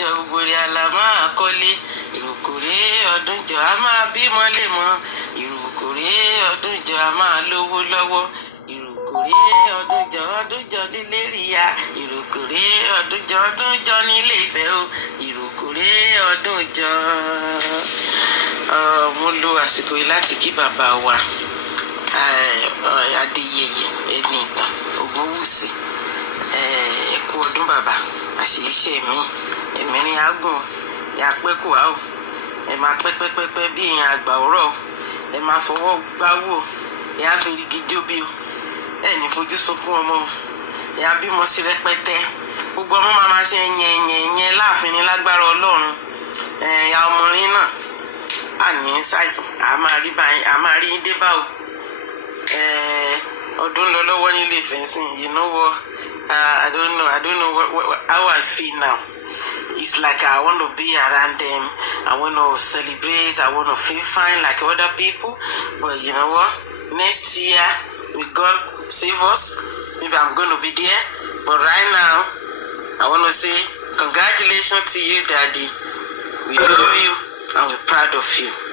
jọ ògbòrè àlàmọ́ àkọlé ìrùkòrè ọdún jọ a máa bímọ lè mọ ìrùkòrè ọdún jọ a máa lówó lọ́wọ́ ìrùkòrè ọdún jọ nílé ríya ìrùkòrè ọdún jọ nílé ìfẹ́ o ìrùkòrè ọdún jọ. Mo lo àsìkò yìí láti kí bàbá wa Adéyẹyè Ẹniìtàn Ògúnwùsì ẹ kú ọdún bàbá àṣẹ iṣẹ́ mi ẹ̀mẹ́rin ágùn ẹ apẹ́kù á o ẹ máa pẹ́pẹ́pẹ́pẹ́ bí èèyàn àgbà ọ̀rọ̀ o ẹ máa fọwọ́ gbáwò ẹ á fi igi jóbi o ẹ ní fojú sunkún ọmọ o ẹ á bímọ sí rẹpẹtẹ gbogbo ọmọ máa ṣe yẹn láàfin ní lágbára Ọlọ́run ẹ̀yà ọmọrin náà àní ṣàìsàn a máa rí dé bá o ọdún lọ lọ́wọ́ nílé ìfẹ́sìn you know what I don't know how I feel now. It's like I want to be around them. I want to celebrate. I want to feel fine like other people. But you know what? Next year, with God save us, maybe I'm going to be there. But right now, I want to say congratulations to you, Daddy. We love you and we're proud of you.